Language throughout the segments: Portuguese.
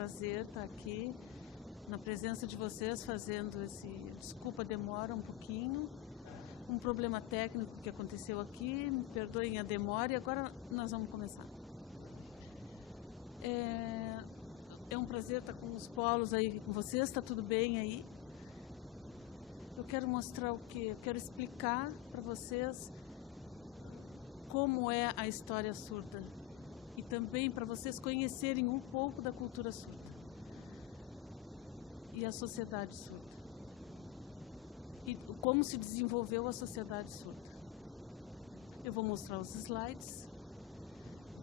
prazer estar aqui na presença de vocês fazendo esse... Desculpa, demora um pouquinho. Um problema técnico que aconteceu aqui, me perdoem a demora e agora nós vamos começar. É um prazer estar com os polos aí com vocês, está tudo bem aí? Eu quero mostrar o quê? Eu quero explicar para vocês como é a história surda e também para vocês conhecerem um pouco da cultura surda e a sociedade surda e como se desenvolveu a sociedade surda. Eu vou mostrar os slides.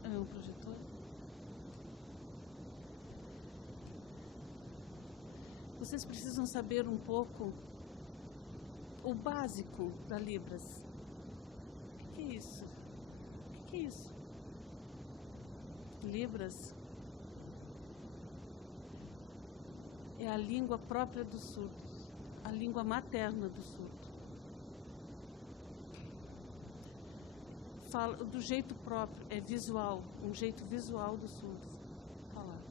É um projetor. Vocês precisam saber um pouco o básico da Libras. O que é isso? O que é isso? Libras é a língua própria do surdo, a língua materna do surdo. Fala do jeito próprio, é visual, um jeito visual do surdo falar.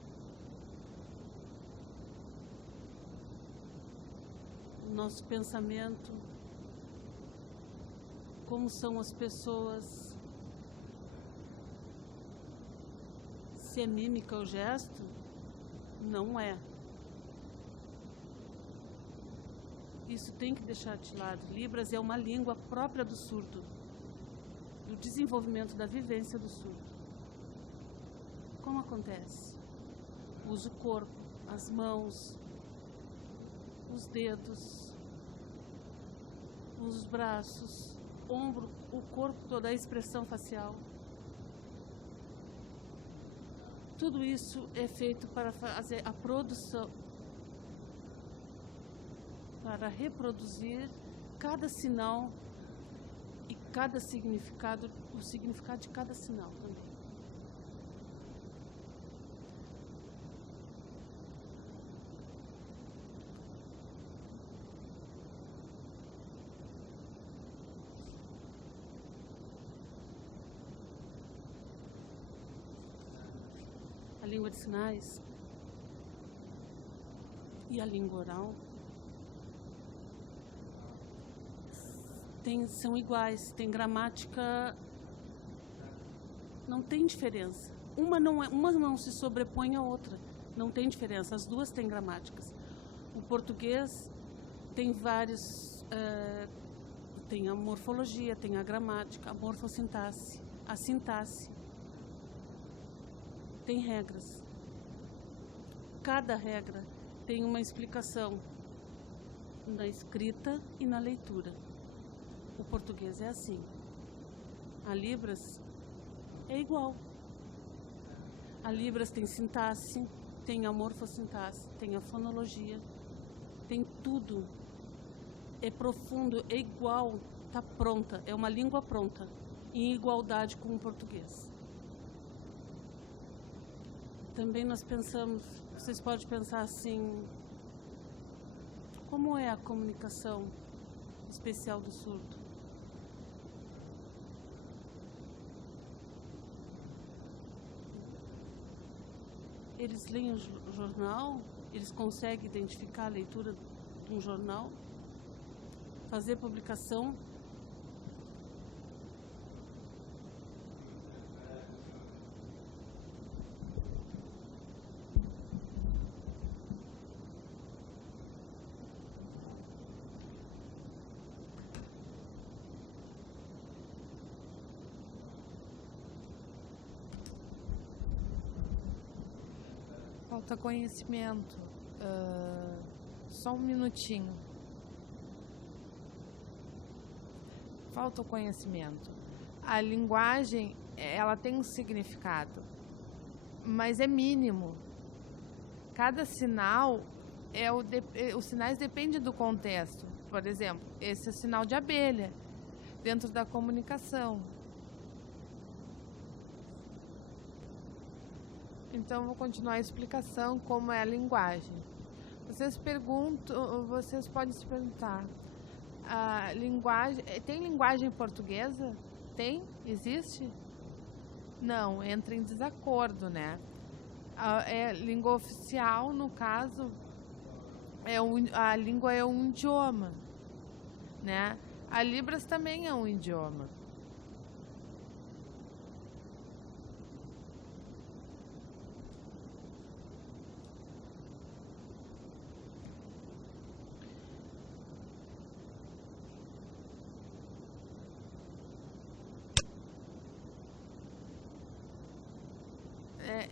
O nosso pensamento, como são as pessoas, se é mímica ou gesto, não é. Isso tem que deixar de lado. Libras é uma língua própria do surdo, do desenvolvimento da vivência do surdo. Como acontece? Usa o corpo, as mãos, os dedos, os braços, ombro, o corpo, toda a expressão facial. Tudo isso é feito para fazer a produção, para reproduzir cada sinal e cada significado, o significado de cada sinal também. A língua de sinais e a língua oral são iguais, tem gramática, não tem diferença. Uma não se sobrepõe à outra, não tem diferença, as duas têm gramáticas. O português tem vários, tem a morfologia, tem a gramática, a morfossintaxe, a sintaxe. Tem regras. Cada regra tem uma explicação na escrita e na leitura. O português é assim. A Libras é igual. A Libras tem sintaxe, tem a morfossintaxe, tem a fonologia, tem tudo. É profundo, é igual, está pronta, é uma língua pronta, em igualdade com o português. Também nós pensamos, vocês podem pensar assim, como é a comunicação especial do surdo? Eles leem o jornal, eles conseguem identificar a leitura de um jornal, fazer publicação. Falta conhecimento. Só um minutinho. Falta o conhecimento. A linguagem, ela tem um significado, mas é mínimo. Cada sinal, os sinais dependem do contexto. Por exemplo, esse é o sinal de abelha, dentro da comunicação. Então, vou continuar a explicação como é a linguagem. Vocês podem se perguntar, a linguagem, tem linguagem portuguesa? Tem? Existe? Não, entra em desacordo, né? A língua oficial, no caso, a língua é um idioma, né? A Libras também é um idioma.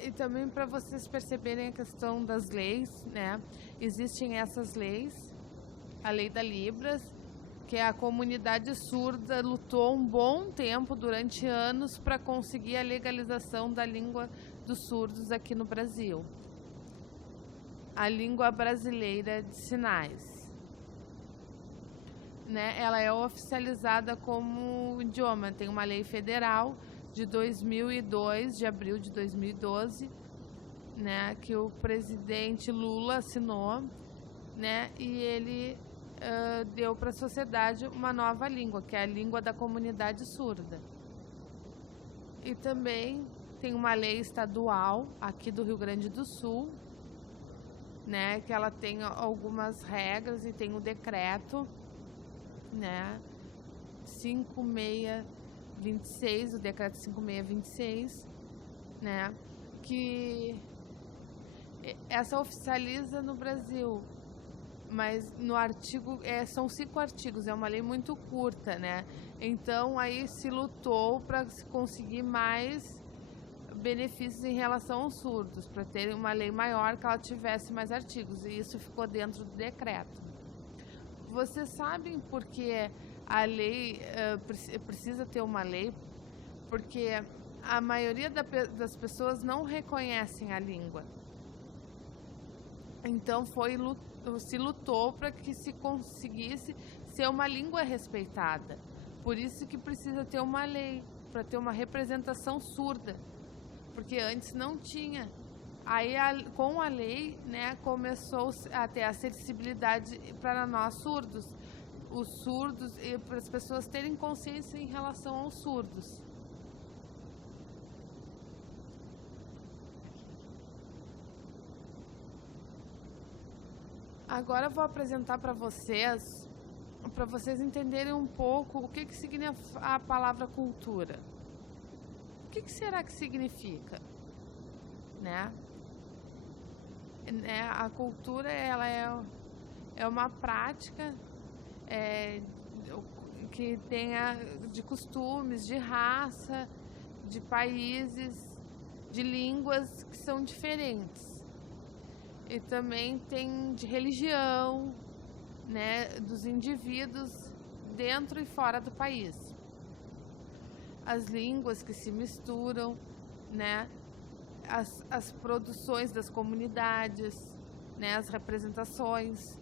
E também para vocês perceberem a questão das leis, né? Existem essas leis, a lei da Libras, que a comunidade surda lutou um bom tempo, durante anos, para conseguir a legalização da língua dos surdos aqui no Brasil. A língua brasileira de sinais, né? Ela é oficializada como idioma. Tem uma lei federal de 2002, de abril de 2012, né, que o presidente Lula assinou, né, e ele deu para a sociedade uma nova língua, que é a língua da comunidade surda. E também tem uma lei estadual aqui do Rio Grande do Sul, né, que ela tem algumas regras, e tem o decreto, né, 5626, o decreto 5626, né, que essa oficializa no Brasil, mas no artigo, são 5 artigos, é uma lei muito curta, né, então aí se lutou para se conseguir mais benefícios em relação aos surdos, para ter uma lei maior, que ela tivesse mais artigos, e isso ficou dentro do decreto. Vocês sabem por que a lei precisa ter uma lei? Porque a maioria das pessoas não reconhecem a língua. Então se lutou para que se conseguisse ser uma língua respeitada. Por isso que precisa ter uma lei, para ter uma representação surda, porque antes não tinha. Aí com a lei, né, começou a ter acessibilidade para nós surdos, os surdos, e para as pessoas terem consciência em relação aos surdos. Agora eu vou apresentar para vocês entenderem um pouco o que significa a palavra cultura. O que será que significa, né? A cultura, ela é uma prática que tenha de costumes, de raça, de países, de línguas que são diferentes. E também tem de religião, né, dos indivíduos dentro e fora do país. As línguas que se misturam, né, as produções das comunidades, né, as representações,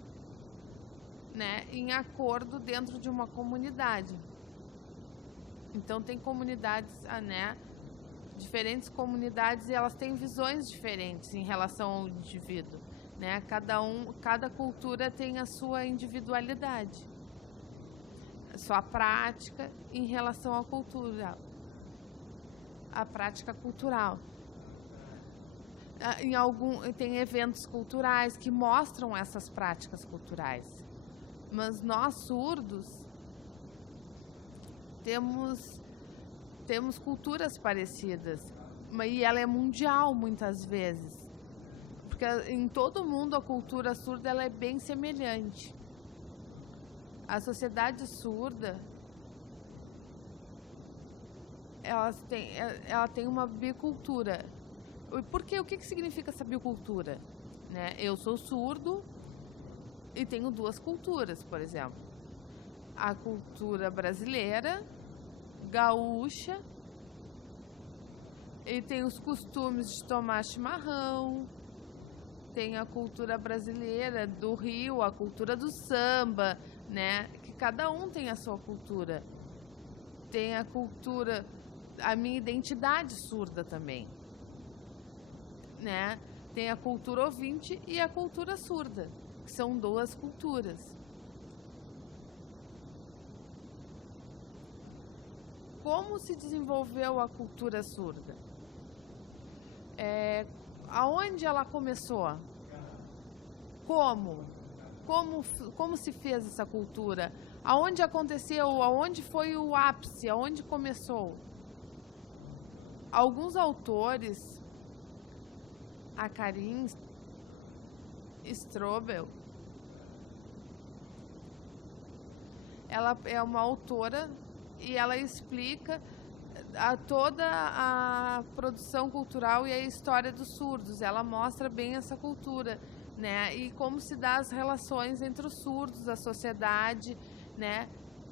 né, em acordo dentro de uma comunidade. Então tem comunidades, né, diferentes comunidades, e elas têm visões diferentes em relação ao indivíduo, né? Cada cultura tem a sua individualidade, a sua prática em relação à cultura, a prática cultural. Tem eventos culturais que mostram essas práticas culturais, mas nós surdos temos culturas parecidas, e ela é mundial muitas vezes, porque em todo mundo a cultura surda, ela é bem semelhante. A sociedade surda, ela tem uma bicultura. Por quê? O que significa essa bicultura? Né? Eu sou surdo e tenho 2 culturas, por exemplo. A cultura brasileira, gaúcha, e tem os costumes de tomar chimarrão, tem a cultura brasileira do Rio, a cultura do samba, né? Que cada um tem a sua cultura. Tem a cultura, a minha identidade surda também, né? Tem a cultura ouvinte e a cultura surda, que são 2 culturas. Como se desenvolveu a cultura surda? aonde ela começou? Como se fez essa cultura? Aonde aconteceu? Aonde foi o ápice? Aonde começou? Alguns autores, a Karin Strobel, ela é uma autora e ela explica toda a produção cultural e a história dos surdos. Ela mostra bem essa cultura, né? E como se dá as relações entre os surdos, a sociedade, né?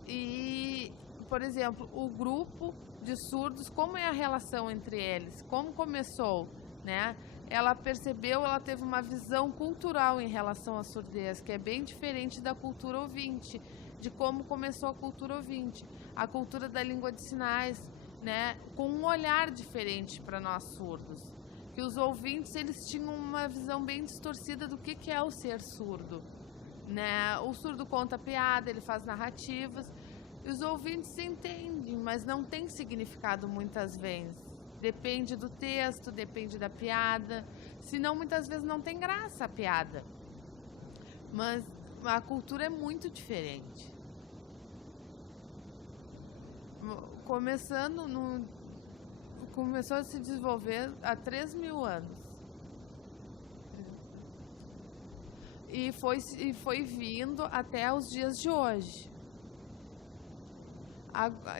E, por exemplo, o grupo de surdos, como é a relação entre eles? Como começou, né? Ela percebeu, ela teve uma visão cultural em relação à surdez, que é bem diferente da cultura ouvinte, de como começou a cultura ouvinte. A cultura da língua de sinais, né, com um olhar diferente para nós surdos. Que os ouvintes, eles tinham uma visão bem distorcida do que é o ser surdo, né? O surdo conta piada, ele faz narrativas, e os ouvintes entendem, mas não tem significado muitas vezes. Depende do texto, depende da piada, senão muitas vezes não tem graça a piada. Mas a cultura é muito diferente. Começou a se desenvolver há 3.000 anos. E foi vindo até os dias de hoje.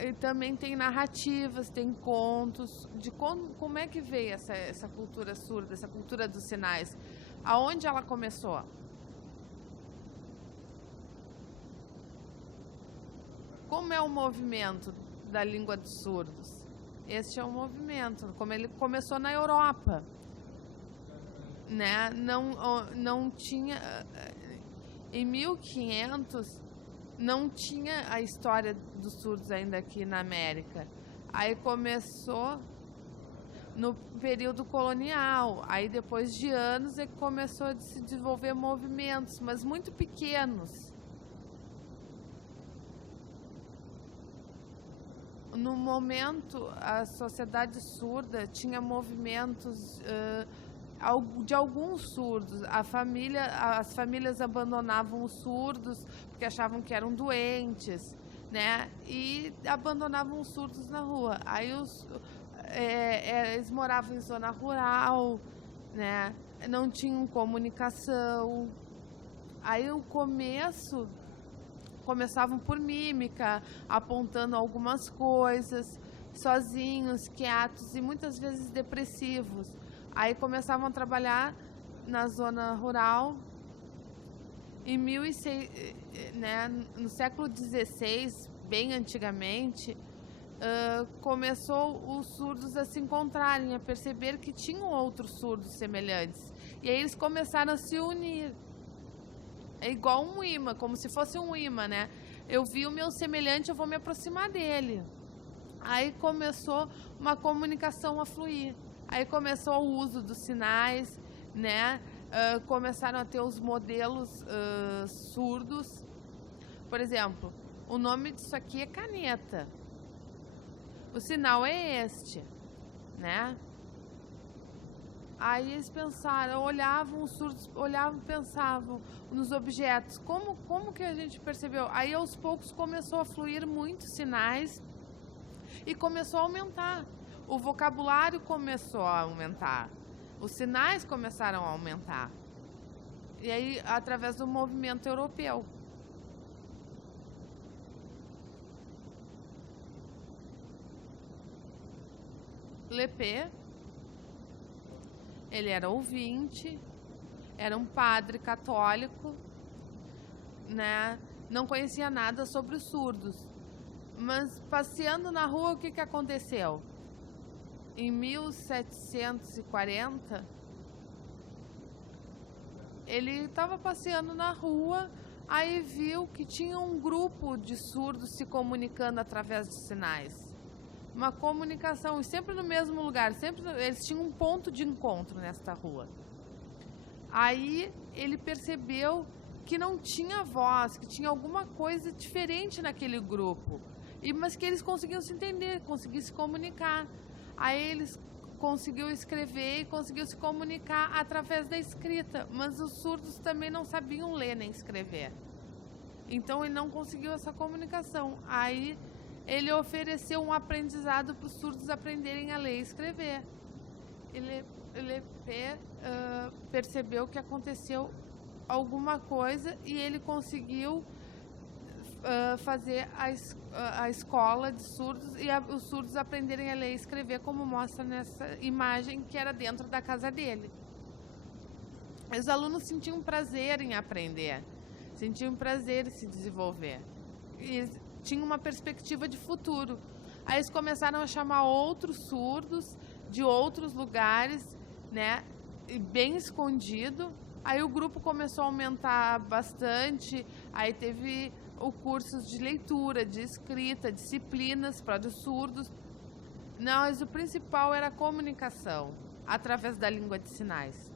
E também tem narrativas, tem contos de como é que veio essa cultura surda, essa cultura dos sinais. Aonde ela começou? Como é o movimento da língua dos surdos? Este é o movimento, como ele começou na Europa, né? Não tinha, em 1500 não tinha a história dos surdos ainda aqui na América. Aí começou no período colonial, aí depois de anos é que começou a se desenvolver movimentos, mas muito pequenos. No momento, a sociedade surda tinha movimentos de alguns surdos. As famílias abandonavam os surdos porque achavam que eram doentes, né? E abandonavam os surdos na rua. Aí eles moravam em zona rural, né? Não tinham comunicação. Aí o começavam por mímica, apontando algumas coisas, sozinhos, quietos e muitas vezes depressivos. Aí começavam a trabalhar na zona rural. Em 1600, né, no século XVI, bem antigamente, começou os surdos a se encontrarem, a perceber que tinham outros surdos semelhantes. E aí eles começaram a se unir. É igual um imã, como se fosse um imã, né? Eu vi o meu semelhante, eu vou me aproximar dele. Aí começou uma comunicação a fluir. Aí começou o uso dos sinais, né? Começaram a ter os modelos surdos. Por exemplo, o nome disso aqui é caneta. O sinal é este, né? Aí eles pensaram, olhavam, os surdos olhavam, pensavam nos objetos. Como que a gente percebeu? Aí aos poucos começou a fluir muitos sinais e começou a aumentar. O vocabulário começou a aumentar. Os sinais começaram a aumentar. E aí, através do movimento europeu. Lepê, ele era ouvinte, era um padre católico, né? Não conhecia nada sobre os surdos. Mas passeando na rua, o que aconteceu? Em 1740, ele estava passeando na rua, aí viu que tinha um grupo de surdos se comunicando através de sinais. Uma comunicação, sempre no mesmo lugar, sempre eles tinham um ponto de encontro nesta rua. Aí ele percebeu que não tinha voz, que tinha alguma coisa diferente naquele grupo, mas que eles conseguiam se entender, conseguiam se comunicar. Aí eles conseguiu escrever e conseguiu se comunicar através da escrita, mas os surdos também não sabiam ler nem escrever. Então ele não conseguiu essa comunicação. Aí ele ofereceu um aprendizado para os surdos aprenderem a ler e escrever. Ele percebeu que aconteceu alguma coisa e ele conseguiu fazer a escola de surdos e os surdos aprenderem a ler e escrever, como mostra nessa imagem que era dentro da casa dele. Os alunos sentiam prazer em aprender, sentiam prazer em se desenvolver e tinham uma perspectiva de futuro. Aí eles começaram a chamar outros surdos de outros lugares, né, bem escondido. Aí o grupo começou a aumentar bastante, aí teve cursos de leitura, de escrita, disciplinas para os surdos. Não, mas o principal era a comunicação, através da língua de sinais.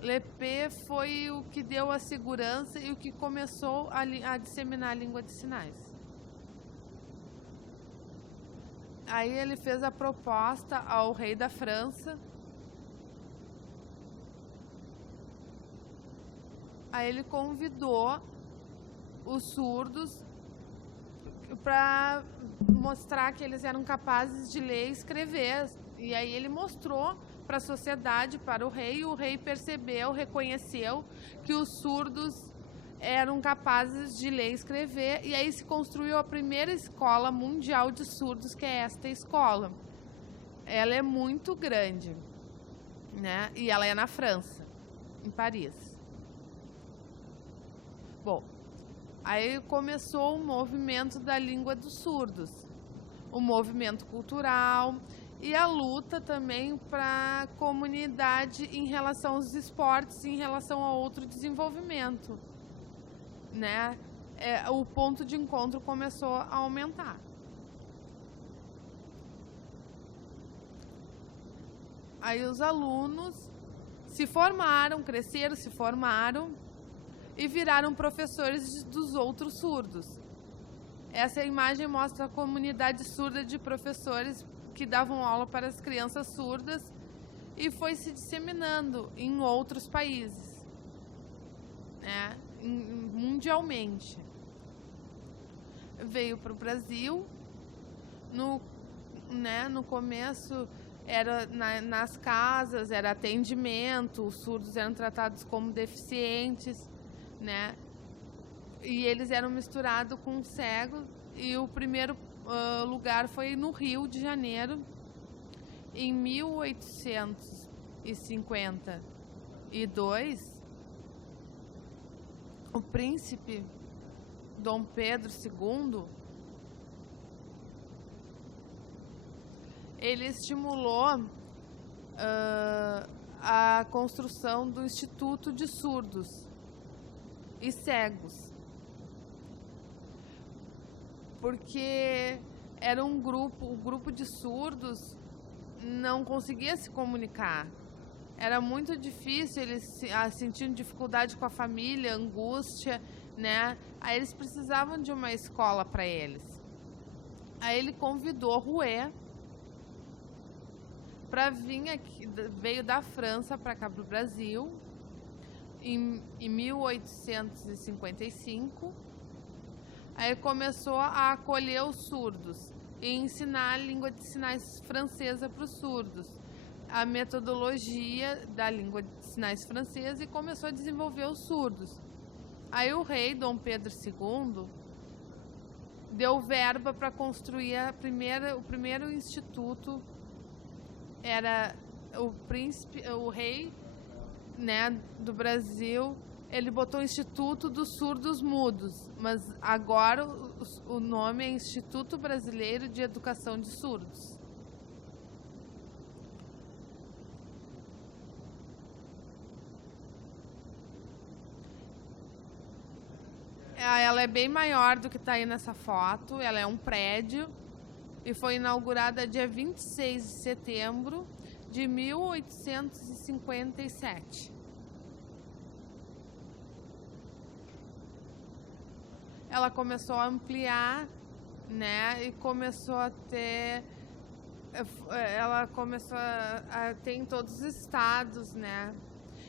Lepê foi o que deu a segurança e o que começou a disseminar a língua de sinais. Aí ele fez a proposta ao rei da França. Aí ele convidou os surdos para mostrar que eles eram capazes de ler e escrever. E aí ele mostrou para a sociedade, para o rei, e o rei percebeu, reconheceu que os surdos eram capazes de ler e escrever, e aí se construiu a primeira escola mundial de surdos, que é esta escola. Ela é muito grande, né? E ela é na França, em Paris. Bom, aí começou o movimento da língua dos surdos, o movimento cultural e a luta também para a comunidade em relação aos esportes, em relação a outro desenvolvimento, né? O ponto de encontro começou a aumentar. Aí os alunos se formaram, cresceram, se formaram e viraram professores dos outros surdos. Essa imagem mostra a comunidade surda de professores que davam aula para as crianças surdas e foi se disseminando em outros países, né, mundialmente. Veio para o Brasil, no começo era nas casas, era atendimento, os surdos eram tratados como deficientes, né? E eles eram misturados com cegos, e o primeiro lugar foi no Rio de Janeiro, em 1852. O príncipe Dom Pedro II, ele estimulou a construção do Instituto de Surdos e Cegos, porque era o grupo de surdos não conseguia se comunicar. Era muito difícil, eles sentiam dificuldade com a família, angústia, né? Aí eles precisavam de uma escola para eles. Aí ele convidou Rouet para vir aqui, veio da França para cá, para o Brasil, em 1855. Aí começou a acolher os surdos e ensinar a língua de sinais francesa para os surdos, a metodologia da língua de sinais francesa, e começou a desenvolver os surdos. Aí o rei Dom Pedro II deu verba para construir o primeiro instituto. Era o rei, né, do Brasil. Ele botou o Instituto dos Surdos Mudos, mas agora o nome é Instituto Brasileiro de Educação de Surdos. Ela é bem maior do que está aí nessa foto. Ela é um prédio e foi inaugurada dia 26 de setembro de 1857. Ela começou a ampliar, né, e começou a ter ela começou a ter em todos os estados, né?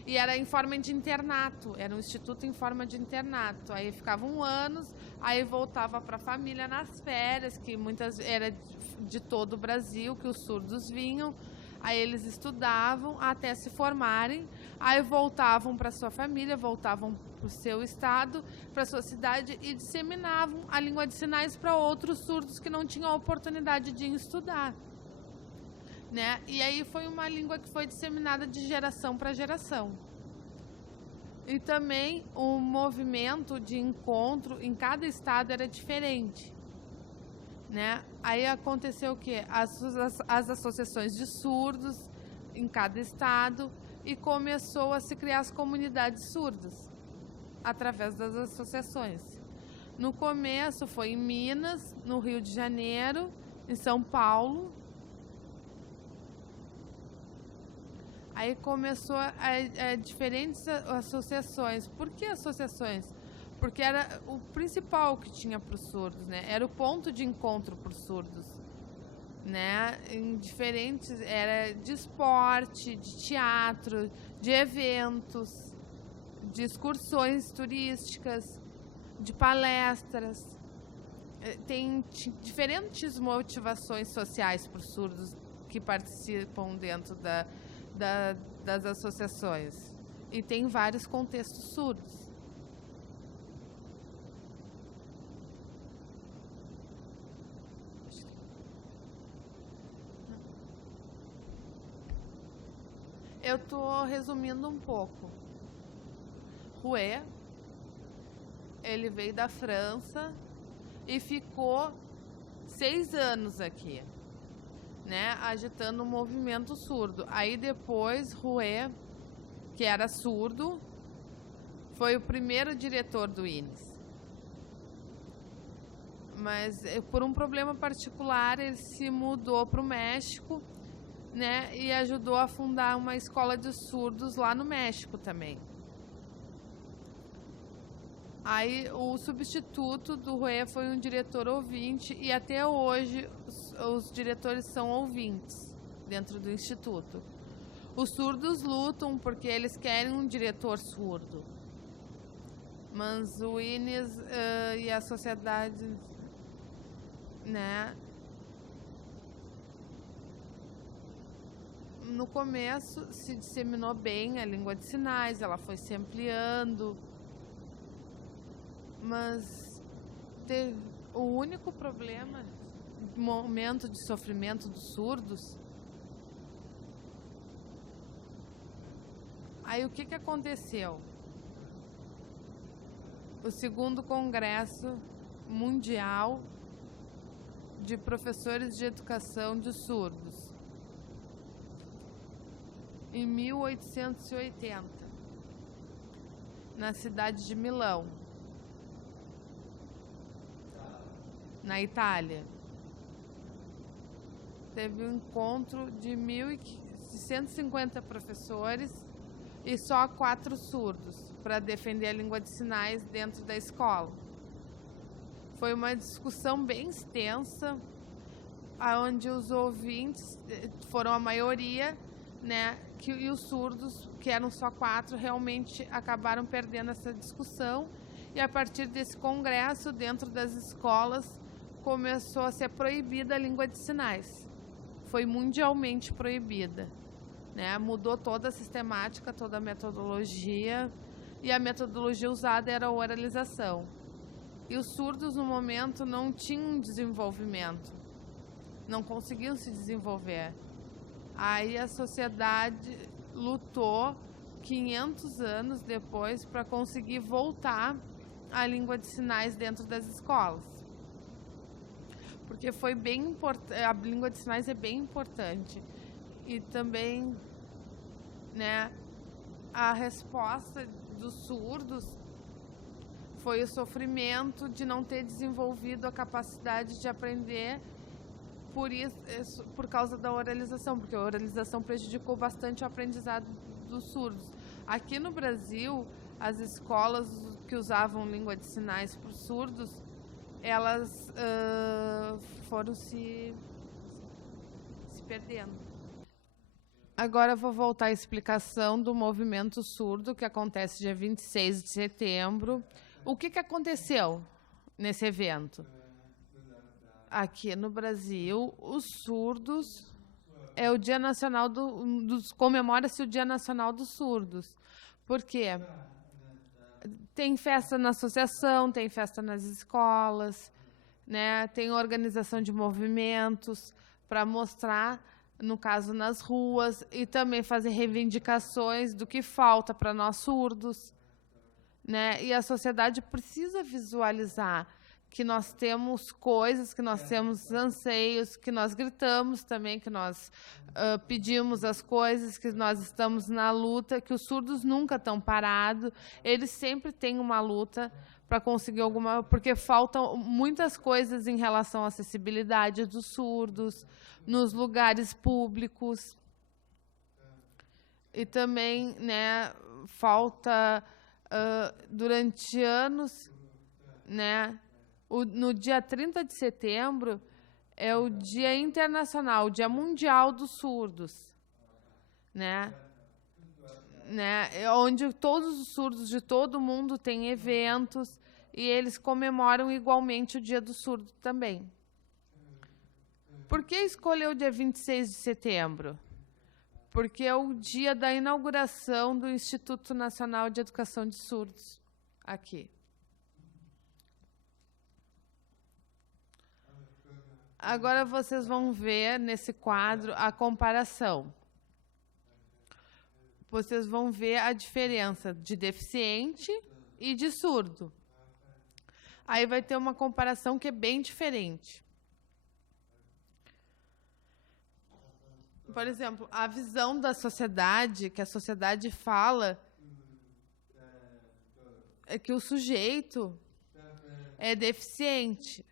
E era em forma de internato, era um instituto em forma de internato. Aí ficavam anos, aí voltava para a família nas férias, que muitas era de todo o Brasil, que os surdos vinham. Aí eles estudavam até se formarem, aí voltavam para sua família, voltavam para o seu estado, para sua cidade e disseminavam a língua de sinais para outros surdos que não tinham a oportunidade de estudar. Né? E aí foi uma língua que foi disseminada de geração para geração. E também o movimento de encontro em cada estado era diferente. Né? Aí aconteceu o quê? As associações de surdos em cada estado e começou a se criar as comunidades surdas através das associações. No começo foi em Minas, no Rio de Janeiro, em São Paulo. Aí começou a diferentes associações. Por que associações? Porque era o principal que tinha para os surdos, né? Era o ponto de encontro para os surdos, né? Em diferentes, era de esporte, de teatro, de eventos, de excursões turísticas, de palestras. Tem diferentes motivações sociais para os surdos que participam dentro das associações. E tem vários contextos surdos. Eu estou resumindo um pouco. Rouet, ele veio da França e ficou 6 anos aqui, né, agitando o movimento surdo. Aí depois Rouet, que era surdo, foi o primeiro diretor do INES. Mas por um problema particular ele se mudou para o México, né, e ajudou a fundar uma escola de surdos lá no México também. Aí o substituto do Rouet foi um diretor ouvinte e até hoje os diretores são ouvintes dentro do instituto. Os surdos lutam porque eles querem um diretor surdo. Mas o INES e a sociedade, né? No começo se disseminou bem a língua de sinais, ela foi se ampliando. Mas o único problema, momento de sofrimento dos surdos, aí o que aconteceu? O segundo Congresso Mundial de Professores de Educação de Surdos, em 1880, na cidade de Milão, na Itália. Teve um encontro de 1.150 professores e só 4 surdos para defender a língua de sinais dentro da escola. Foi uma discussão bem extensa, onde os ouvintes foram a maioria, né, e os surdos, que eram só 4, realmente acabaram perdendo essa discussão. E a partir desse congresso, dentro das escolas, começou a ser proibida a língua de sinais. Foi mundialmente proibida, né? Mudou toda a sistemática, toda a metodologia, e a metodologia usada era a oralização. E os surdos, no momento, não tinham desenvolvimento, não conseguiam se desenvolver. Aí a sociedade lutou 500 anos depois para conseguir voltar a língua de sinais dentro das escolas. Porque foi bem importante, a língua de sinais é bem importante. E também, né, a resposta dos surdos foi o sofrimento de não ter desenvolvido a capacidade de aprender por causa da oralização, porque a oralização prejudicou bastante o aprendizado dos surdos. Aqui no Brasil, as escolas que usavam língua de sinais para os surdos, elas foram se perdendo. Agora eu vou voltar à explicação do movimento surdo, que acontece dia 26 de setembro. O que aconteceu nesse evento? Aqui no Brasil, os surdos é o Dia Nacional comemora-se o Dia Nacional dos Surdos. Por quê? Tem festa na associação, tem festa nas escolas, né? Tem organização de movimentos para mostrar, no caso, nas ruas, e também fazer reivindicações do que falta para nós surdos, né? E a sociedade precisa visualizar que nós temos coisas, que nós temos anseios, que nós gritamos também, que nós pedimos as coisas, que nós estamos na luta, que os surdos nunca estão parados, eles sempre têm uma luta para conseguir alguma... Porque faltam muitas coisas em relação à acessibilidade dos surdos, nos lugares públicos. E também, né, falta, durante anos, né, no dia 30 de setembro, é o Dia Internacional, o Dia Mundial dos Surdos, né? Onde todos os surdos de todo mundo têm eventos e eles comemoram igualmente o Dia do Surdo também. Por que escolheu o dia 26 de setembro? Porque é o dia da inauguração do Instituto Nacional de Educação de Surdos, aqui. Agora vocês vão ver nesse quadro a comparação. Vocês vão ver a diferença de deficiente e de surdo. Aí vai ter uma comparação que é bem diferente. Por exemplo, a visão da sociedade, que a sociedade fala, é que o sujeito é deficiente.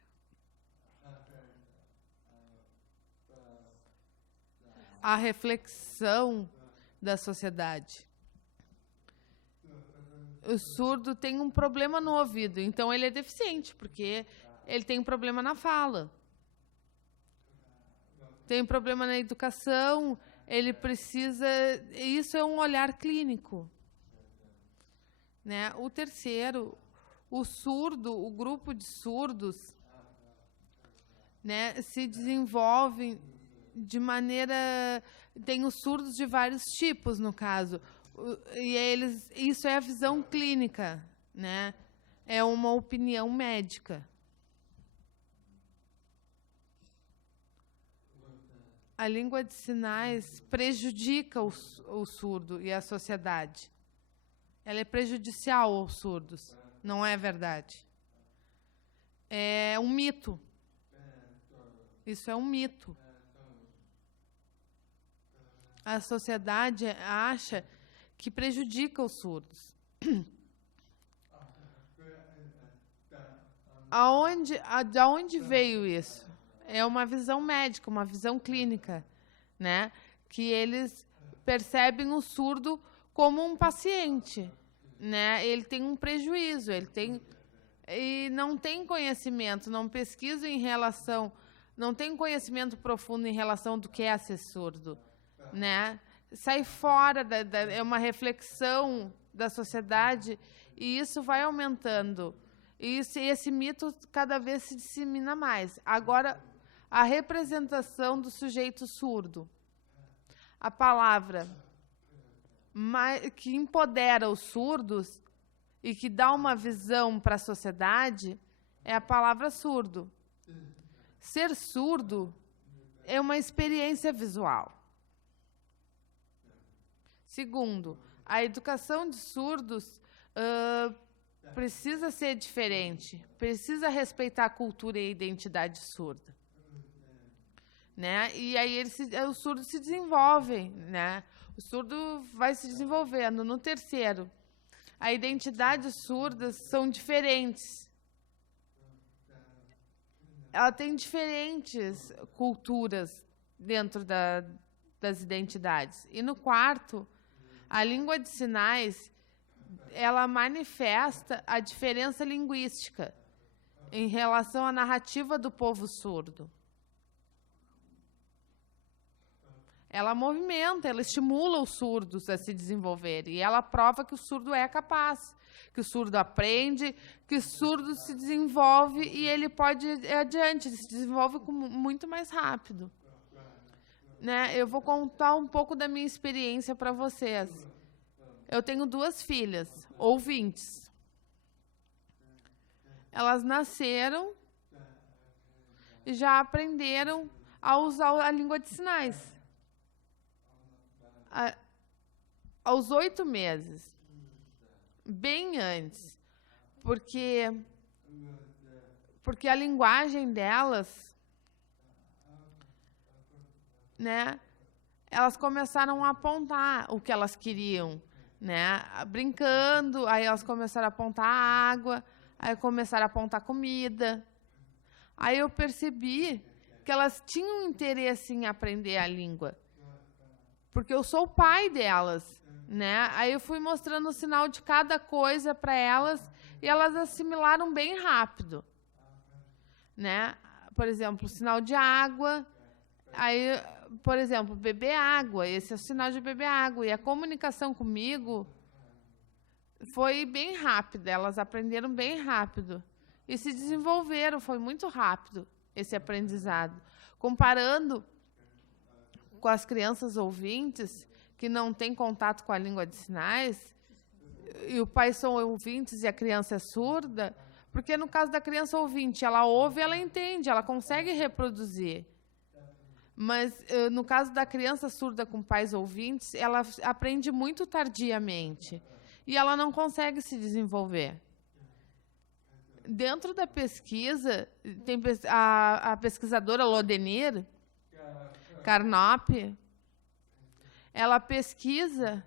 A reflexão da sociedade. O surdo tem um problema no ouvido, então ele é deficiente, porque ele tem um problema na fala. Tem um problema na educação, ele precisa... Isso é um olhar clínico, né? O terceiro, o surdo, o grupo de surdos, né, se desenvolve de maneira... Tem os surdos de vários tipos, no caso. E isso é a visão clínica, né? É uma opinião médica. A língua de sinais prejudica o surdo e a sociedade. Ela é prejudicial aos surdos. Não é verdade? É um mito. Isso é um mito. A sociedade acha que prejudica os surdos. De onde veio isso? É uma visão médica, uma visão clínica, né? Que eles percebem o surdo como um paciente, né? Ele tem um prejuízo, e não tem conhecimento, não pesquisa em relação, não tem conhecimento profundo em relação do que é ser surdo, né? Sai fora é uma reflexão da sociedade e isso vai aumentando. E esse mito cada vez se dissemina mais. Agora, a representação do sujeito surdo. A palavra que empodera os surdos e que dá uma visão para a sociedade é a palavra surdo. Ser surdo é uma experiência visual. Segundo, a educação de surdos precisa ser diferente, precisa respeitar a cultura e a identidade surda, né? E aí os surdos se desenvolvem, né? O surdo vai se desenvolvendo. No terceiro, a identidade surdas são diferentes. Ela tem diferentes culturas dentro das identidades. E no quarto, a língua de sinais, ela manifesta a diferença linguística em relação à narrativa do povo surdo. ela movimenta, ela estimula os surdos a se desenvolver. E ela prova que o surdo é capaz, que o surdo aprende, que o surdo se desenvolve e ele pode ir adiante, ele se desenvolve muito mais rápido. Né? Eu vou contar um pouco da minha experiência para vocês. Eu tenho 2 filhas, ouvintes. Elas nasceram e já aprenderam a usar a língua de sinais. Aos 8 meses. Bem antes. Porque a linguagem delas, né, elas começaram a apontar o que elas queriam, né, brincando, aí elas começaram a apontar água, aí começaram a apontar comida. Aí eu percebi que elas tinham interesse em aprender a língua, porque eu sou o pai delas, né? Aí eu fui mostrando o sinal de cada coisa para elas e elas assimilaram bem rápido, né? Por exemplo, o sinal de água, aí, por exemplo, beber água, esse é o sinal de beber água. E a comunicação comigo foi bem rápida, elas aprenderam bem rápido e se desenvolveram, foi muito rápido esse aprendizado. Comparando com as crianças ouvintes, que não têm contato com a língua de sinais, e o pai são ouvintes e a criança é surda, porque no caso da criança ouvinte, ela ouve, ela entende, ela consegue reproduzir. Mas no caso da criança surda com pais ouvintes, ela aprende muito tardiamente e ela não consegue se desenvolver. Dentro da pesquisa, tem a pesquisadora Lodenir Carnop, ela pesquisa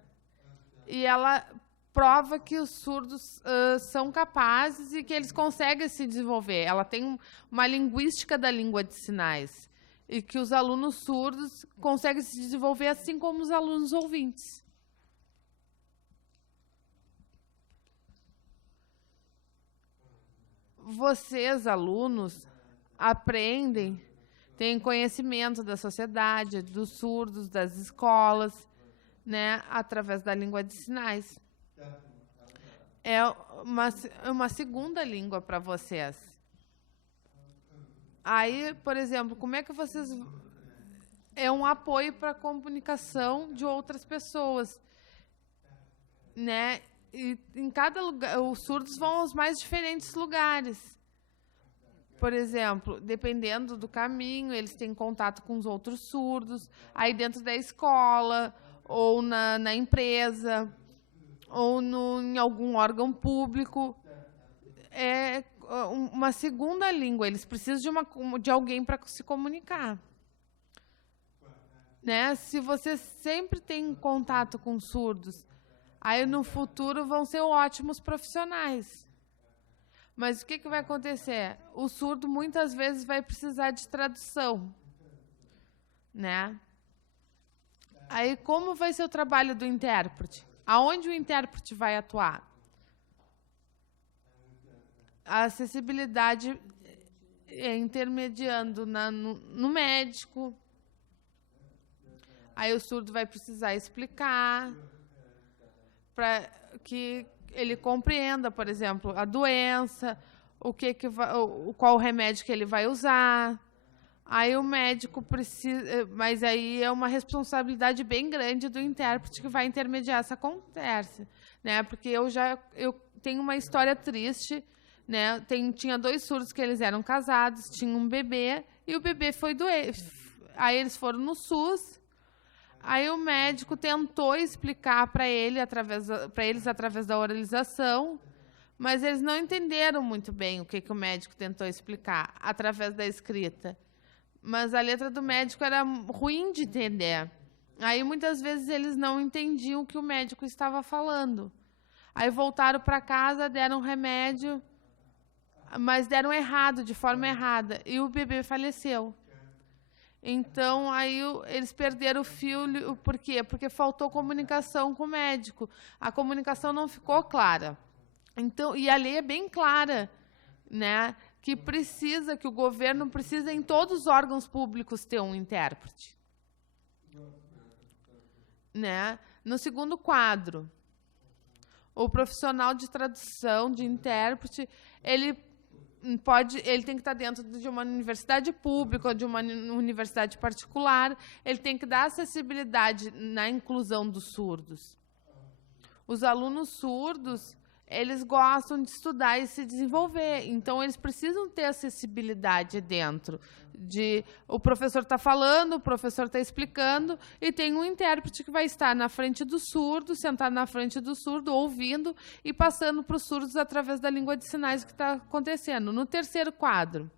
e ela prova que os surdos são capazes e que eles conseguem se desenvolver. Ela tem uma linguística da língua de sinais e que os alunos surdos conseguem se desenvolver assim como os alunos ouvintes. Vocês, alunos, aprendem, têm conhecimento da sociedade, dos surdos, das escolas, né, através da língua de sinais. É uma segunda língua para vocês. Aí, por exemplo, como é que vocês... É um apoio para a comunicação de outras pessoas, né? E em cada lugar, os surdos vão aos mais diferentes lugares. Por exemplo, dependendo do caminho, eles têm contato com os outros surdos, aí dentro da escola, ou na empresa, ou em algum órgão público. É uma segunda língua, eles precisam de alguém para se comunicar. Né? Se você sempre tem contato com surdos, aí no futuro vão ser ótimos profissionais. Mas o que vai acontecer? O surdo muitas vezes vai precisar de tradução, né? Aí como vai ser o trabalho do intérprete? Aonde o intérprete vai atuar? A acessibilidade é intermediando no médico. Aí o surdo vai precisar explicar para que ele compreenda, por exemplo, a doença, qual o remédio que ele vai usar. Aí o médico precisa... Mas aí é uma responsabilidade bem grande do intérprete que vai intermediar essa conversa, né? Porque eu tenho uma história triste, né? Tinha 2 surdos que eles eram casados, tinha um bebê, e o bebê foi doente. Aí eles foram no SUS. Aí o médico tentou explicar para eles através da oralização, mas eles não entenderam muito bem o que o médico tentou explicar através da escrita. Mas a letra do médico era ruim de entender. Aí muitas vezes eles não entendiam o que o médico estava falando. Aí voltaram para casa, deram remédio, mas deram errado, de forma errada, e o bebê faleceu. Então, aí eles perderam o fio. Por quê? Porque faltou comunicação com o médico. A comunicação não ficou clara. Então, e a lei é bem clara, né? Que o governo precisa, em todos os órgãos públicos, ter um intérprete. né? No segundo quadro, o profissional de tradução, de intérprete, ele tem que estar dentro de uma universidade pública ou de uma universidade particular, ele tem que dar acessibilidade na inclusão dos surdos. Os alunos surdos, eles gostam de estudar e se desenvolver, então eles precisam ter acessibilidade dentro. O professor está falando, o professor está explicando, e tem um intérprete que vai estar na frente do surdo, sentado na frente do surdo, ouvindo e passando para os surdos através da língua de sinais o que está acontecendo. No terceiro quadro,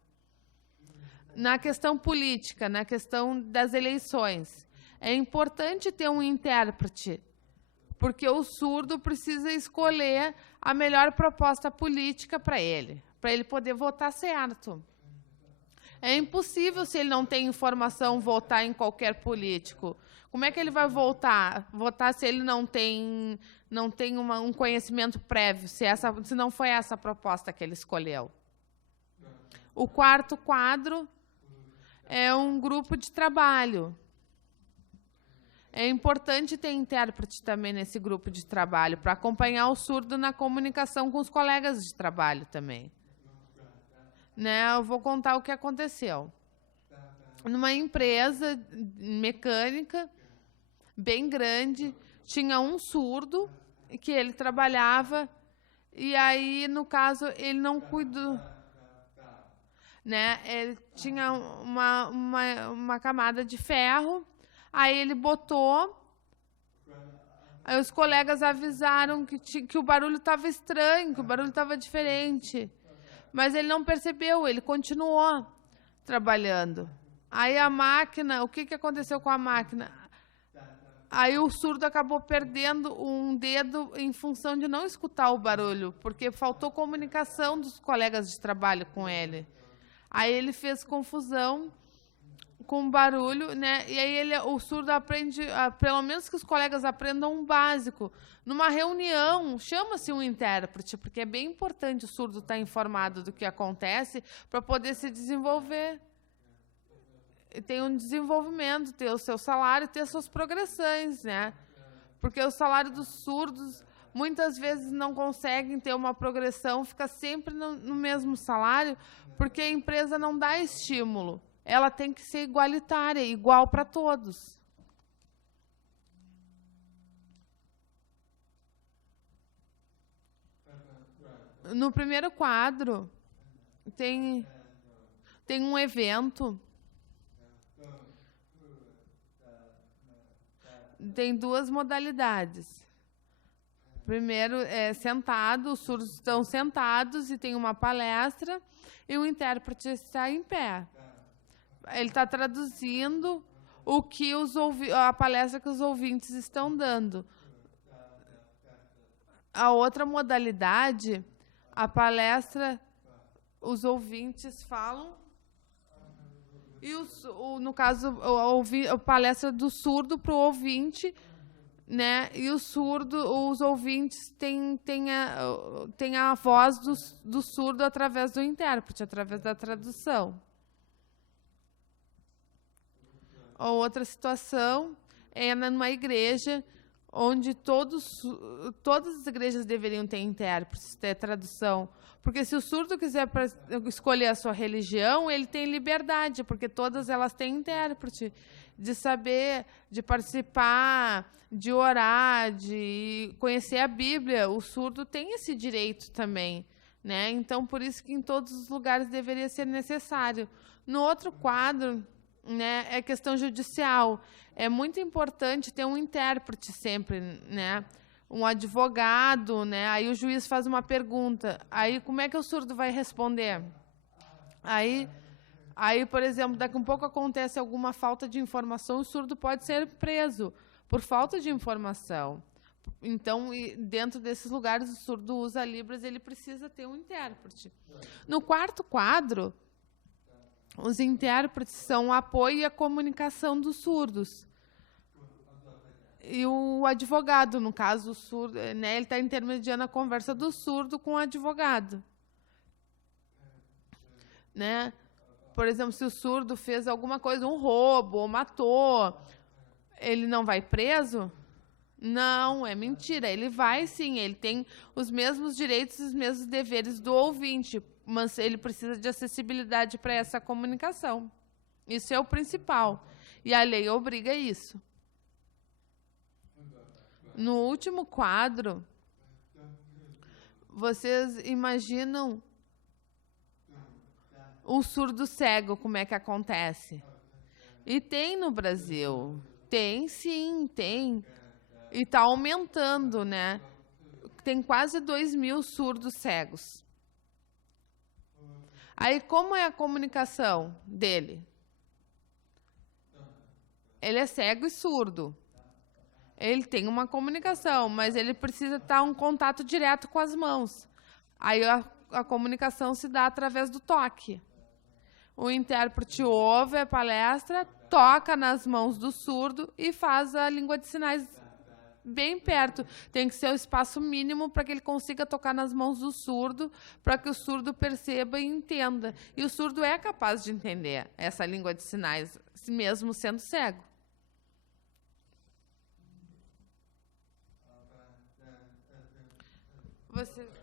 na questão política, na questão das eleições, é importante ter um intérprete, porque o surdo precisa escolher a melhor proposta política para ele poder votar certo. É impossível, se ele não tem informação, votar em qualquer político. Como é que ele vai votar? Votar se ele não tem um conhecimento prévio, se não foi essa a proposta que ele escolheu. O quarto quadro é um grupo de trabalho. É importante ter intérprete também nesse grupo de trabalho, para acompanhar o surdo na comunicação com os colegas de trabalho também. Né? Eu vou contar o que aconteceu. Numa empresa mecânica, bem grande, tinha um surdo que ele trabalhava, e aí, no caso, ele não cuidou. Né? Ele tinha uma camada de ferro, aí ele botou, aí os colegas avisaram que o barulho estava estranho, que o barulho estava diferente. Mas ele não percebeu, ele continuou trabalhando. Aí a máquina, o que aconteceu com a máquina? Aí o surdo acabou perdendo um dedo em função de não escutar o barulho, porque faltou comunicação dos colegas de trabalho com ele. Aí ele fez confusão com o barulho, né? E aí o surdo aprende, pelo menos que os colegas aprendam um básico. Numa reunião, chama-se um intérprete, porque é bem importante o surdo estar informado do que acontece para poder se desenvolver. E tem um desenvolvimento, ter o seu salário, ter suas progressões, né? Porque o salário dos surdos muitas vezes não conseguem ter uma progressão, fica sempre no mesmo salário, porque a empresa não dá estímulo. Ela tem que ser igualitária, igual para todos. No primeiro quadro, tem um evento. Tem duas modalidades. Primeiro, sentado, os surdos estão sentados e tem uma palestra, e o intérprete está em pé. Ele está traduzindo a palestra que os ouvintes estão dando. A outra modalidade, a palestra, os ouvintes falam, e no caso, a palestra do surdo para o ouvinte, né? E os ouvintes têm a voz do surdo através do intérprete, através da tradução. A outra situação é numa igreja onde todas as igrejas deveriam ter intérpretes, ter tradução. Porque se o surdo quiser escolher a sua religião, ele tem liberdade, porque todas elas têm intérprete, de saber, de participar, de orar, de conhecer a Bíblia. O surdo tem esse direito também, né? Então, por isso que em todos os lugares deveria ser necessário. No outro quadro, né, é questão judicial. É muito importante ter um intérprete sempre, né? Um advogado, né? Aí o juiz faz uma pergunta. Aí como é que o surdo vai responder? Aí, por exemplo, daqui a um pouco acontece alguma falta de informação, o surdo pode ser preso por falta de informação. Então, dentro desses lugares, o surdo usa Libras, ele precisa ter um intérprete. No quarto quadro, os intérpretes são o apoio e a comunicação dos surdos. E o advogado, no caso, o surdo, né, ele está intermediando a conversa do surdo com o advogado. Né? Por exemplo, se o surdo fez alguma coisa, um roubo, ou matou, ele não vai preso? Não, é mentira. Ele vai sim, ele tem os mesmos direitos e os mesmos deveres do ouvinte, mas ele precisa de acessibilidade para essa comunicação. Isso é o principal. E a lei obriga isso. No último quadro, vocês imaginam o surdo cego, como é que acontece? E tem no Brasil. Tem, sim, tem. E está aumentando, né? Tem quase 2.000 surdos cegos. Aí, como é a comunicação dele? Ele é cego e surdo. Ele tem uma comunicação, mas ele precisa estar em contato direto com as mãos. Aí a comunicação se dá através do toque. O intérprete ouve a palestra, toca nas mãos do surdo e faz a língua de sinais bem perto. Tem que ser o espaço mínimo para que ele consiga tocar nas mãos do surdo, para que o surdo perceba e entenda. E o surdo é capaz de entender essa língua de sinais, mesmo sendo cego.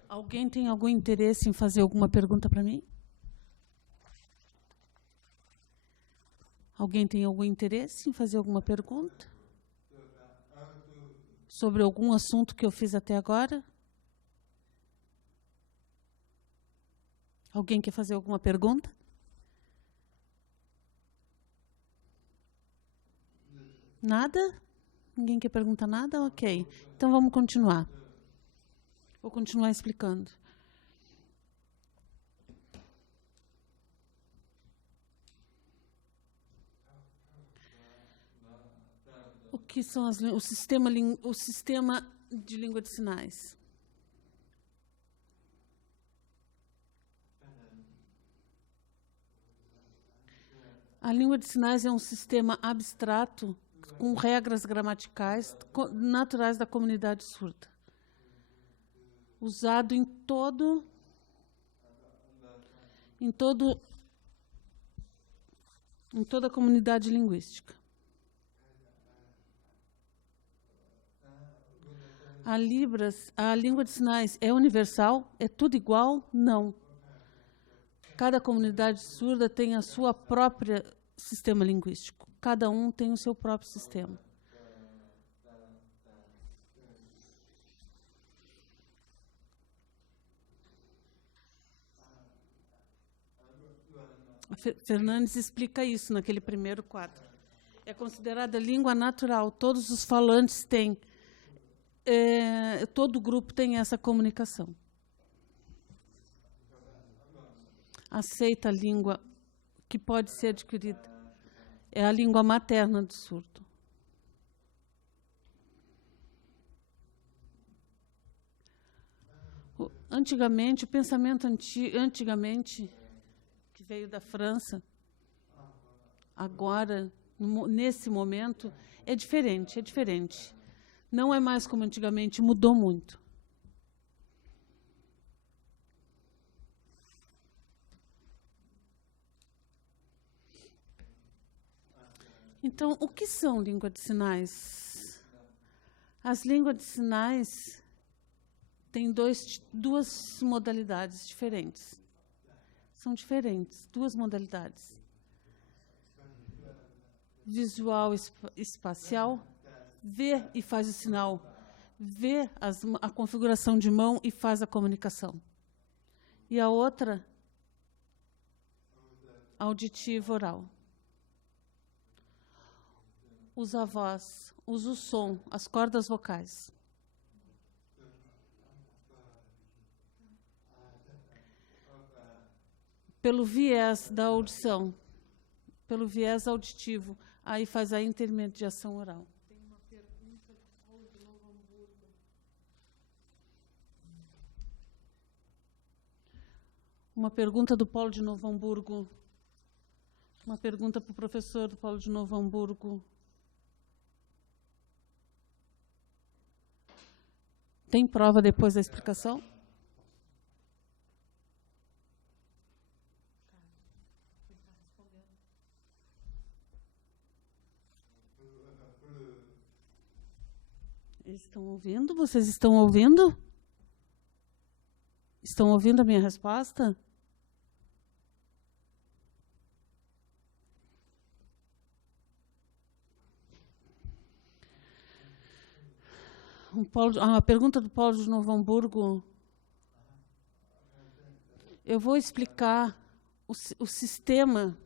Alguém tem algum interesse em fazer alguma pergunta para mim? Alguém tem algum interesse em fazer alguma pergunta? Sobre algum assunto que eu fiz até agora? Alguém quer fazer alguma pergunta? Nada? Ninguém quer perguntar nada? Ok. Então vamos continuar. Vou continuar explicando. O que são o sistema de língua de sinais? A língua de sinais é um sistema abstrato com regras gramaticais naturais da comunidade surda, usado em toda a comunidade linguística. A língua de sinais é universal? É tudo igual? Não. Cada comunidade surda tem a sua própria sistema linguístico. Cada um tem o seu próprio sistema. A Fernandes explica isso naquele primeiro quadro. É considerada língua natural. Todos os falantes têm. Todo grupo tem essa comunicação. Aceita a língua que pode ser adquirida. É a língua materna do surdo. Antigamente, o pensamento antigamente, que veio da França, agora, nesse momento, é diferente, é diferente. Não é mais como antigamente, mudou muito. Então, o que são línguas de sinais? As línguas de sinais têm duas modalidades diferentes. São diferentes, duas modalidades. Visual espacial, vê e faz o sinal, vê a configuração de mão e faz a comunicação. E a outra, auditiva oral. Usa a voz, usa o som, as cordas vocais. Pelo viés da audição, pelo viés auditivo, aí faz a intermediação oral. Tem uma pergunta do Paulo de Novo Hamburgo. Uma pergunta do Paulo de Novo Hamburgo. Uma pergunta para o professor do Paulo de Novo Hamburgo. Tem prova depois da explicação? Estão ouvindo? Vocês estão ouvindo? Estão ouvindo a minha resposta? A pergunta do Paulo de Novo Hamburgo. Eu vou explicar o sistema.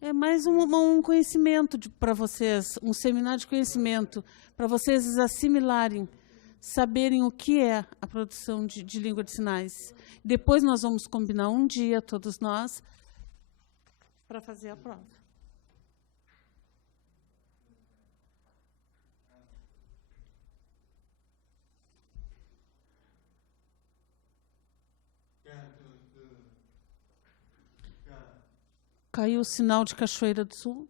É mais um conhecimento para vocês, um seminário de conhecimento, para vocês assimilarem, saberem o que é a produção de língua de sinais. Depois nós vamos combinar um dia, todos nós, para fazer a prova. Caiu o sinal de Cachoeira do Sul.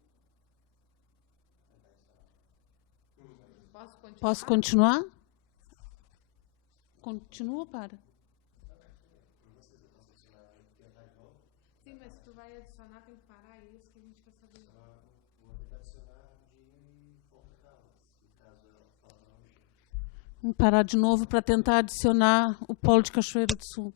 Posso continuar? Continua, para. Sim, mas se tu vai adicionar, tem que parar, é isso que a gente quer saber. Vamos parar de novo para tentar adicionar o polo de Cachoeira do Sul.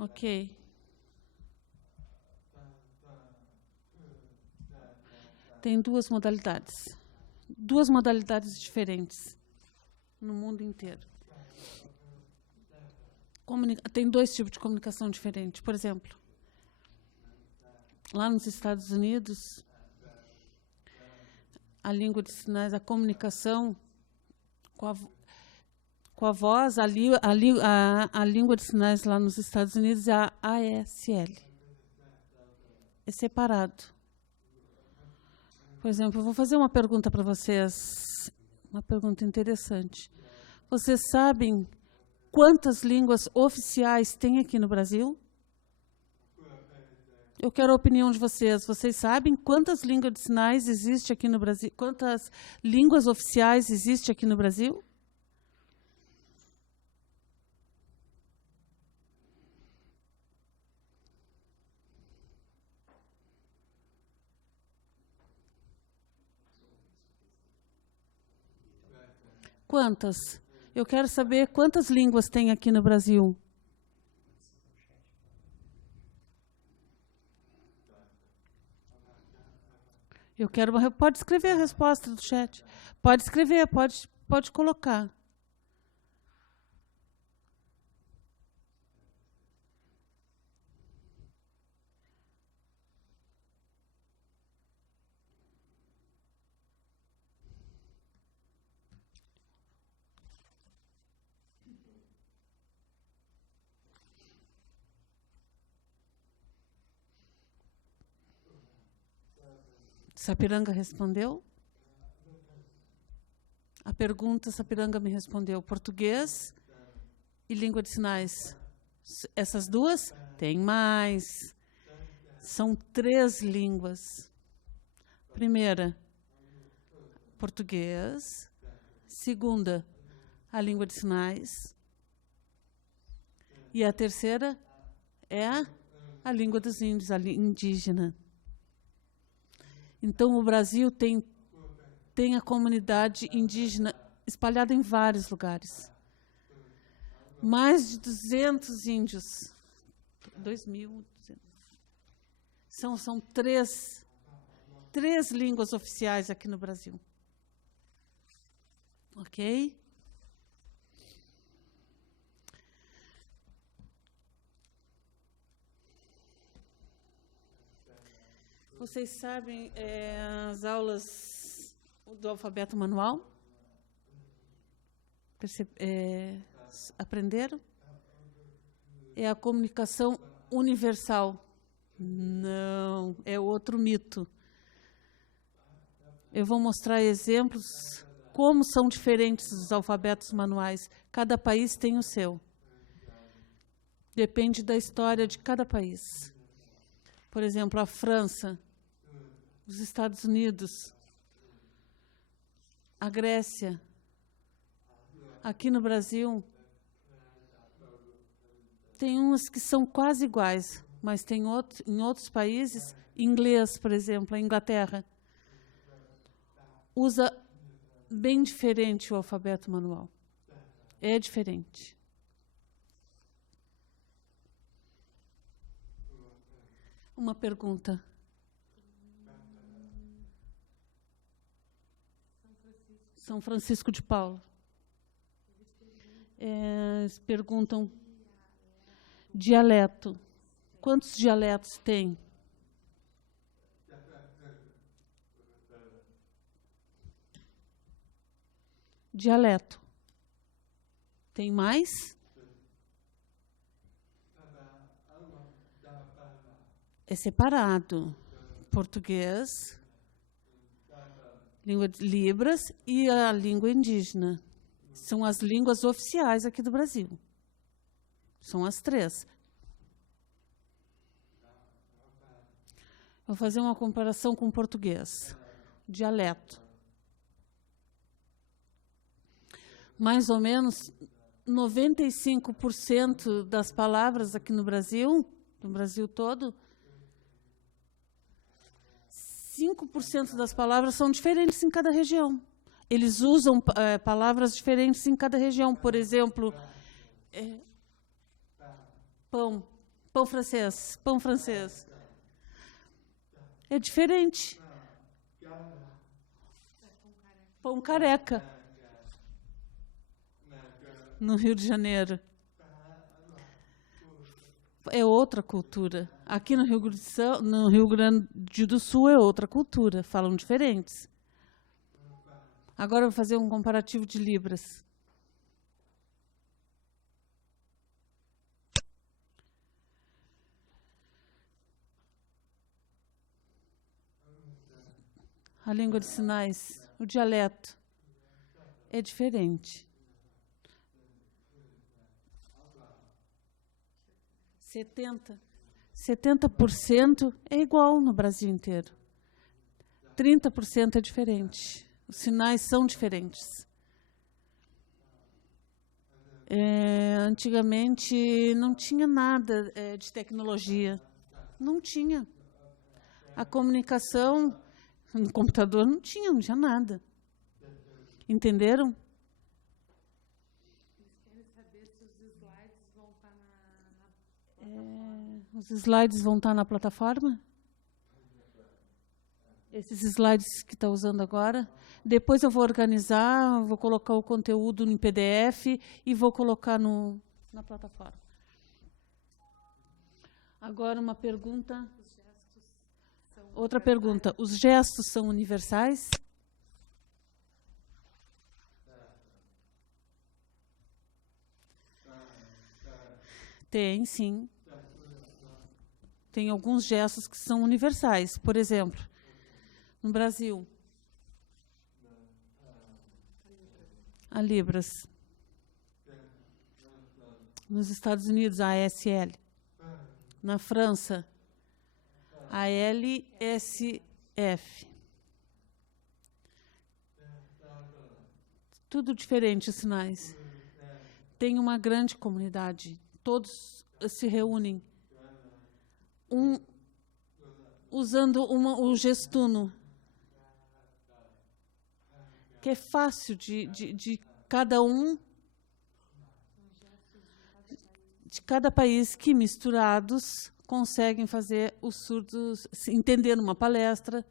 Ok. Tem duas modalidades. Duas modalidades diferentes no mundo inteiro. Tem dois tipos de comunicação diferentes. Por exemplo, lá nos Estados Unidos, a língua de sinais, a comunicação com a voz, a língua de sinais lá nos Estados Unidos é a ASL. É separado. Por exemplo, eu vou fazer uma pergunta para vocês, uma pergunta interessante. Vocês sabem quantas línguas oficiais tem aqui no Brasil? Eu quero a opinião de vocês. Vocês sabem quantas línguas de sinais existe aqui no Brasil? Quantas línguas oficiais existe aqui no Brasil? Quantas? Eu quero saber quantas línguas tem aqui no Brasil. Eu quero pode escrever a resposta do chat. Pode escrever, pode colocar. Sapiranga respondeu? A pergunta, Sapiranga me respondeu. Português e língua de sinais. Essas duas? Tem mais. São 3 línguas. Primeira, português. Segunda, a língua de sinais. E a terceira é a língua dos índios, a indígena. Então, o Brasil tem a comunidade indígena espalhada em vários lugares. Mais de 200 índios. 2.200. São três línguas oficiais aqui no Brasil. Ok? Vocês sabem as aulas do alfabeto manual? Aprenderam? É a comunicação universal. Não, é outro mito. Eu vou mostrar exemplos como são diferentes os alfabetos manuais. Cada país tem o seu. Depende da história de cada país. Por exemplo, a França, os Estados Unidos, a Grécia. Aqui no Brasil, tem umas que são quase iguais, mas tem em outros países, inglês, por exemplo, a Inglaterra, usa bem diferente o alfabeto manual. É diferente. Uma pergunta. São Francisco de Paula. Eles perguntam dialeto. Quantos dialetos tem? Dialeto. Tem mais? É separado. Português, língua de Libras e a língua indígena. São as línguas oficiais aqui do Brasil. São as 3. Vou fazer uma comparação com o português. Dialeto. Mais ou menos 95% das palavras aqui no Brasil todo, 5% das palavras são diferentes em cada região. Eles usam palavras diferentes em cada região. Por exemplo, pão francês. É diferente. Pão careca. No Rio de Janeiro. É outra cultura. Aqui no Rio Grande do Sul é outra cultura. Falam diferentes. Agora eu vou fazer um comparativo de Libras. A língua de sinais, o dialeto, é diferente. 70% é igual no Brasil inteiro. 30% é diferente. Os sinais são diferentes. Antigamente não tinha nada de tecnologia. Não tinha. A comunicação no computador não tinha nada. Entenderam? Os slides vão estar na plataforma? Esses slides que está usando agora. Depois eu vou organizar, vou colocar o conteúdo em PDF e vou colocar na plataforma. Agora uma pergunta. Outra pergunta. Os gestos são universais? Tem, sim. Tem alguns gestos que são universais. Por exemplo, no Brasil, a Libras. Nos Estados Unidos, a ASL. Na França, a LSF. Tudo diferente os sinais. Tem uma grande comunidade. Todos se reúnem. Usando o gestuno, que é fácil de cada um, de cada país que misturados conseguem fazer os surdos se entender numa palestra.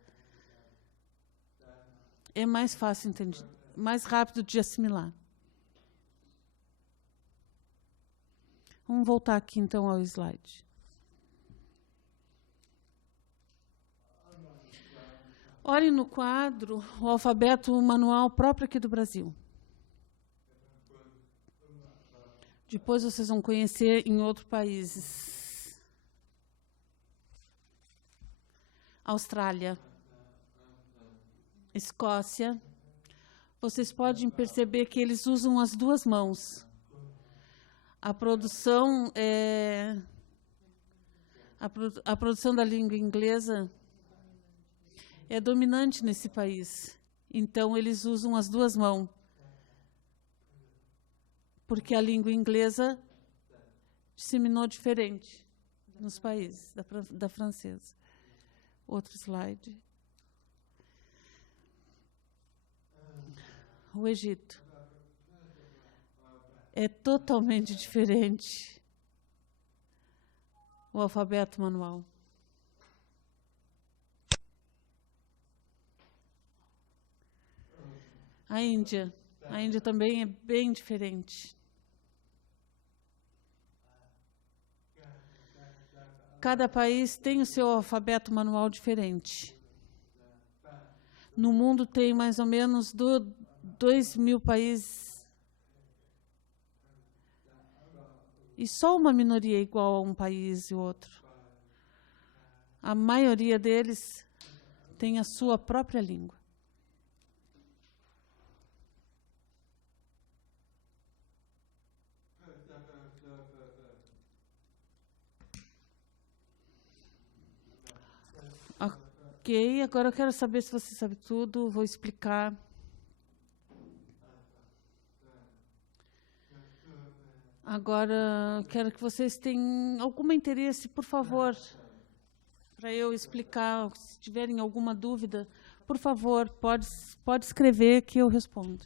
É mais fácil entender, mais rápido de assimilar. Vamos voltar aqui então ao slide. Olhem no quadro o alfabeto manual próprio aqui do Brasil. Depois vocês vão conhecer em outros países. Austrália. Escócia, vocês podem perceber que eles usam as duas mãos. A produção a produção da língua inglesa é dominante nesse país. Então, eles usam as duas mãos. Porque a língua inglesa disseminou diferente nos países da francesa. Outro slide. O Egito. É totalmente diferente o alfabeto manual. A Índia também é bem diferente. Cada país tem o seu alfabeto manual diferente. No mundo tem mais ou menos 2.000 países. E só uma minoria é igual a um país e outro. A maioria deles tem a sua própria língua. Ok, agora eu quero saber se você sabe tudo, vou explicar. Agora, quero que vocês tenham algum interesse, por favor, para eu explicar. Se tiverem alguma dúvida, por favor, pode escrever que eu respondo.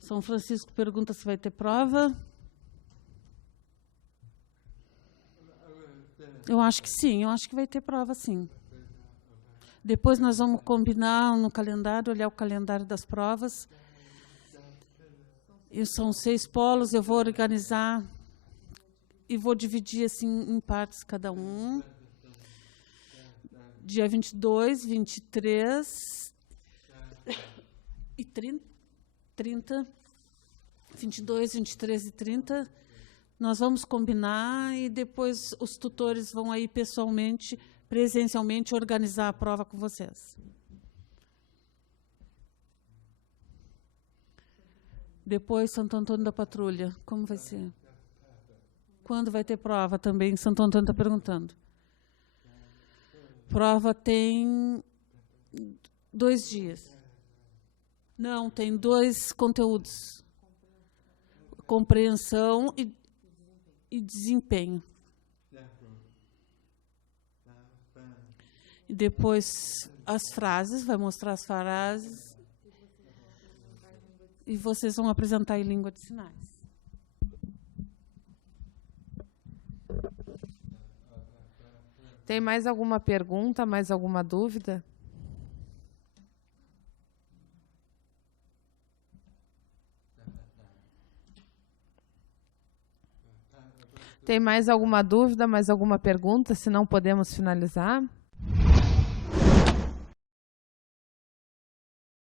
São Francisco pergunta se vai ter prova. Eu acho que sim, eu acho que vai ter prova, sim. Depois nós vamos combinar no calendário, olhar o calendário das provas. E são 6 polos, eu vou organizar e vou dividir assim em partes cada um. Dia 22, 23 e 30. 22, 23 e 30, nós vamos combinar e depois os tutores vão aí pessoalmente, presencialmente, organizar a prova com vocês. Depois, Santo Antônio da Patrulha, como vai ser? Quando vai ter prova também? Santo Antônio está perguntando. Prova tem 2 dias. Não, tem 2 conteúdos. Compreensão e desempenho. E depois as frases, vai mostrar as frases. E vocês vão apresentar em língua de sinais. Tem mais alguma pergunta, mais alguma dúvida? Tem mais alguma dúvida, mais alguma pergunta? Se não, podemos finalizar.